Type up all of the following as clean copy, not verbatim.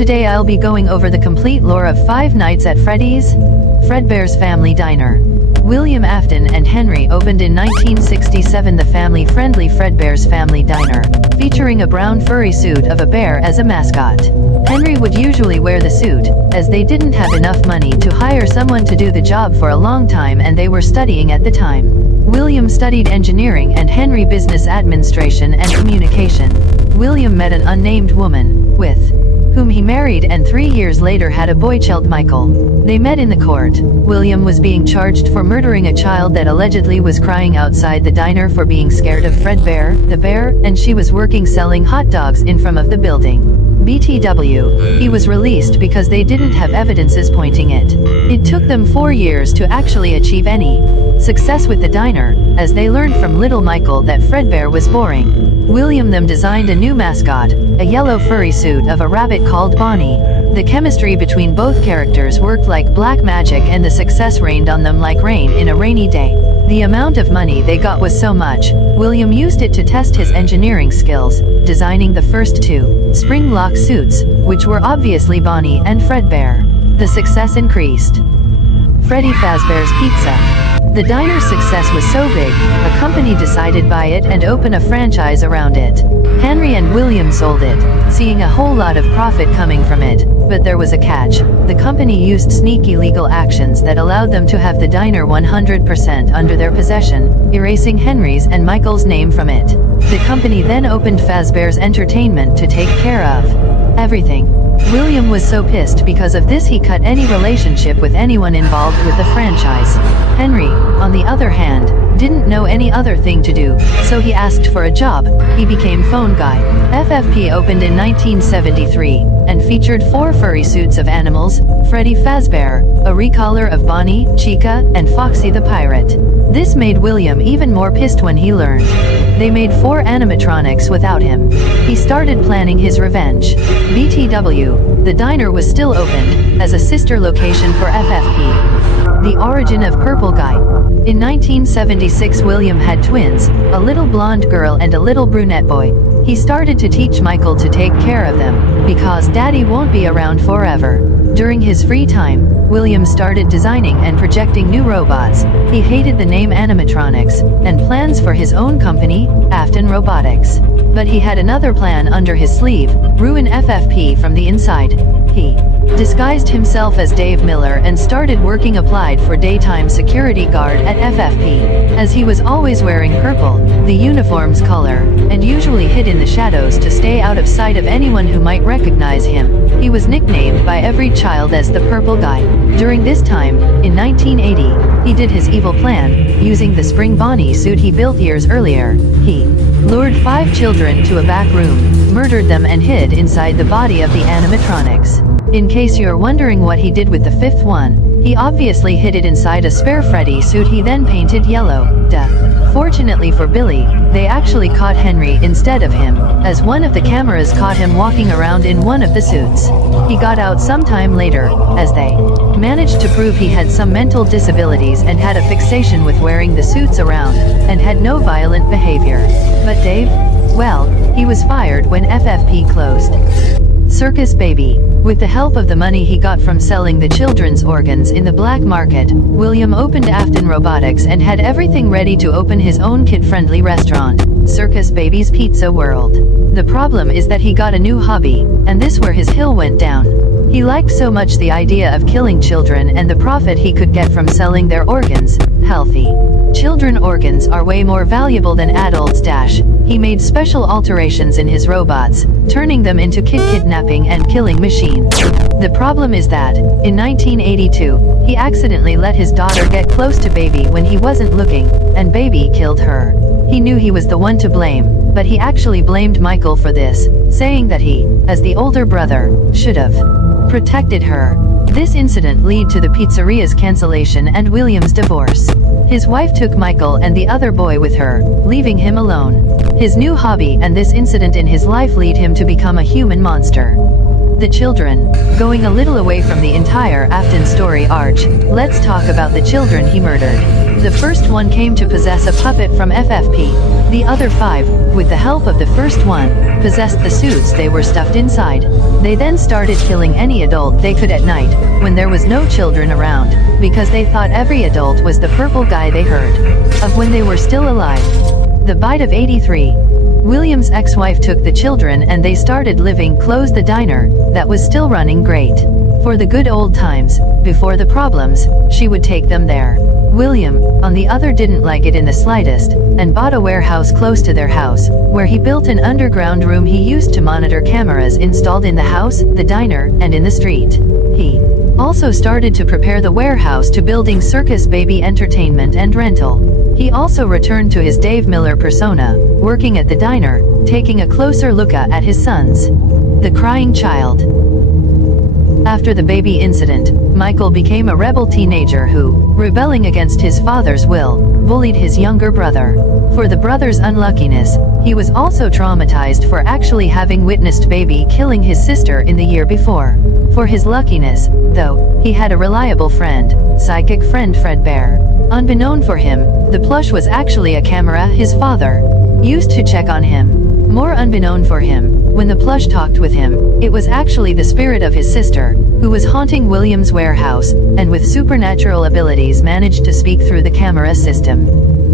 Today I'll be going over the complete lore of Five Nights at Freddy's, Fredbear's Family Diner. William Afton and Henry opened in 1967 the family-friendly Fredbear's Family Diner, featuring a brown furry suit of a bear as a mascot. Henry would usually wear the suit, as they didn't have enough money to hire someone to do the job for a long time and they were studying at the time. William studied engineering and Henry business administration and communication. William met an unnamed woman, with whom he married and 3 years later had a boy child Michael. They met in the court. William was being charged for murdering a child that allegedly was crying outside the diner for being scared of Fredbear, the bear, and she was working selling hot dogs in front of the building. BTW. He was released because they didn't have evidences pointing it. It took them 4 years to actually achieve any success with the diner, as they learned from little Michael that Fredbear was boring. William them designed a new mascot, a yellow furry suit of a rabbit called Bonnie. The chemistry between both characters worked like black magic and the success rained on them like rain in a rainy day. The amount of money they got was so much, William used it to test his engineering skills, designing the first 2 spring lock suits, which were obviously Bonnie and Fredbear. The success increased. Freddy Fazbear's Pizza. The diner's success was so big, a company decided to buy it and open a franchise around it. Henry and William sold it, seeing a whole lot of profit coming from it, but there was a catch. The company used sneaky legal actions that allowed them to have the diner 100% under their possession, erasing Henry's and Michael's name from it. The company then opened Fazbear's Entertainment to take care of everything. William was so pissed because of this he cut any relationship with anyone involved with the franchise. Henry, on the other hand, didn't know any other thing to do, so he asked for a job. He became phone guy. FFP opened in 1973, and featured 4 furry suits of animals, Freddy Fazbear, a recolor of Bonnie, Chica, and Foxy the Pirate. This made William even more pissed when he learned they made 4 animatronics without him. He started planning his revenge. BTW, the diner was still opened, as a sister location for FFP. The origin of Purple Guy. In 1976 William had twins, a little blonde girl and a little brunette boy. He started to teach Michael to take care of them, because Daddy won't be around forever. During his free time, William started designing and projecting new robots. He hated the name animatronics, and plans for his own company, Afton Robotics. But he had another plan under his sleeve, ruin FFP from the inside. He disguised himself as Dave Miller and started working applied for daytime security guard at FFP. As he was always wearing purple, the uniform's color, and usually hid in the shadows to stay out of sight of anyone who might recognize him, he was nicknamed by every child as the Purple Guy. During this time, in 1980, he did his evil plan, using the spring Bonnie suit he built years earlier. He lured 5 children to a back room, murdered them and hid inside the body of the animatronics. In case you're wondering what he did with the 5th one, he obviously hid it inside a spare Freddy suit he then painted yellow. Duh. Fortunately for Billy, they actually caught Henry instead of him, as one of the cameras caught him walking around in one of the suits. He got out sometime later, as they managed to prove he had some mental disabilities and had a fixation with wearing the suits around, and had no violent behavior. But Dave? Well, he was fired when FFP closed. Circus Baby. With the help of the money he got from selling the children's organs in the black market, William opened Afton Robotics and had everything ready to open his own kid-friendly restaurant, Circus Baby's Pizza World. The problem is that he got a new hobby, and this where his hill went down. He liked so much the idea of killing children and the profit he could get from selling their organs. Healthy children organs are way more valuable than adults. He made special alterations in his robots, turning them into kidnapping and killing machines. The problem is that, in 1982, he accidentally let his daughter get close to Baby when he wasn't looking, and Baby killed her. He knew he was the one to blame, but he actually blamed Michael for this, saying that he, as the older brother, should have protected her. This incident led to the pizzeria's cancellation and William's divorce. His wife took Michael and the other boy with her, leaving him alone. His new hobby and this incident in his life lead him to become a human monster. The children. Going a little away from the entire Afton story arch, let's talk about the children he murdered. The first one came to possess a puppet from FFP. The other 5, with the help of the first one, possessed the suits they were stuffed inside. They then started killing any adult they could at night, when there was no children around, because they thought every adult was the purple guy they heard of when they were still alive. The bite of 83. William's ex-wife took the children and they started living close the diner, that was still running great. For the good old times, before the problems, she would take them there. William, on the other, didn't like it in the slightest, and bought a warehouse close to their house, where he built an underground room he used to monitor cameras installed in the house, the diner, and in the street. He also started to prepare the warehouse to building circus baby entertainment and rental. He also returned to his Dave Miller persona, working at the diner, taking a closer look at his sons. The crying child. After the baby incident, Michael became a rebel teenager who, rebelling against his father's will, bullied his younger brother. For the brother's unluckiness, he was also traumatized for actually having witnessed baby killing his sister in the year before. For his luckiness, though, he had a reliable friend, psychic friend Fredbear. Unbeknown for him, the plush was actually a camera his father used to check on him. More unbeknown for him, when the plush talked with him, it was actually the spirit of his sister, who was haunting William's warehouse, and with supernatural abilities managed to speak through the camera system.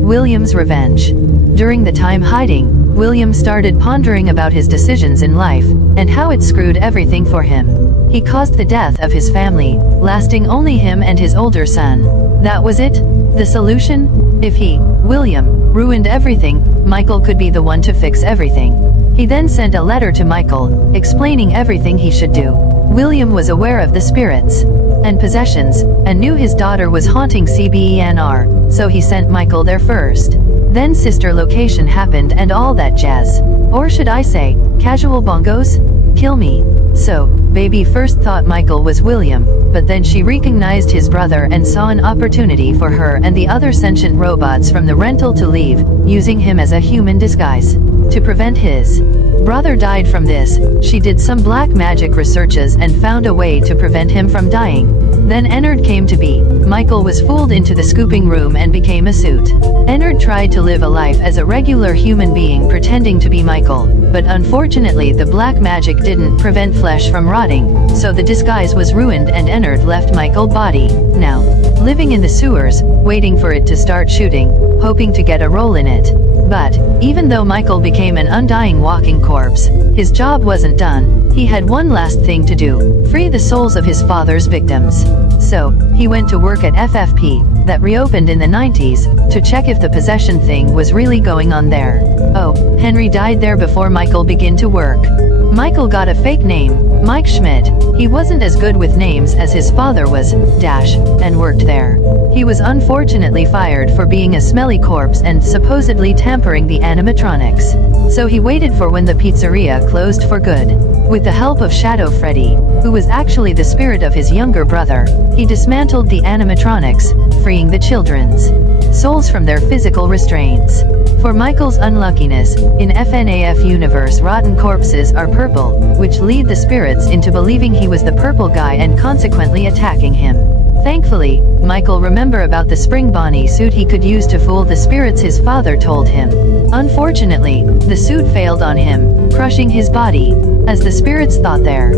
William's revenge. During the time hiding, William started pondering about his decisions in life, and how it screwed everything for him. He caused the death of his family, lasting only him and his older son. That was it? The solution? If he, William, ruined everything, Michael could be the one to fix everything. He then sent a letter to Michael, explaining everything he should do. William was aware of the spirits and possessions, and knew his daughter was haunting CBENR, so he sent Michael there first. Then sister location happened and all that jazz. Or should I say, casual bongos? Kill me. So, baby first thought Michael was William, but then she recognized his brother and saw an opportunity for her and the other sentient robots from the rental to leave, using him as a human disguise. To prevent his brother died from this, she did some black magic researches and found a way to prevent him from dying. Then Ennard came to be. Michael was fooled into the scooping room and became a suit. Ennard tried to live a life as a regular human being pretending to be Michael, but unfortunately the black magic didn't prevent flesh from rotting, so the disguise was ruined and Ennard left Michael's body, now living in the sewers, waiting for it to start shooting, hoping to get a role in it. But, even though Michael became an undying walking corpse, his job wasn't done. He had one last thing to do, free the souls of his father's victims. So, he went to work at FFP, that reopened in the 90s, to check if the possession thing was really going on there. Oh, Henry died there before Michael began to work. Michael got a fake name, Mike Schmidt. He wasn't as good with names as his father was, and worked there. He was unfortunately fired for being a smelly corpse and supposedly tampering the animatronics. So he waited for when the pizzeria closed for good. With the help of Shadow Freddy, who was actually the spirit of his younger brother, he dismantled the animatronics, freeing the children's souls from their physical restraints. For Michael's unluckiness, in FNAF universe rotten corpses are purple, which lead the spirits into believing he was the purple guy and consequently attacking him. Thankfully, Michael remembered about the spring Bonnie suit he could use to fool the spirits his father told him. Unfortunately, the suit failed on him, crushing his body. As the spirits thought their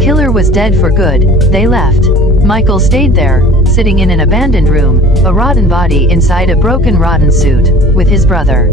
killer was dead for good, they left. Michael stayed there, sitting in an abandoned room, a rotten body inside a broken rotten suit, with his brother.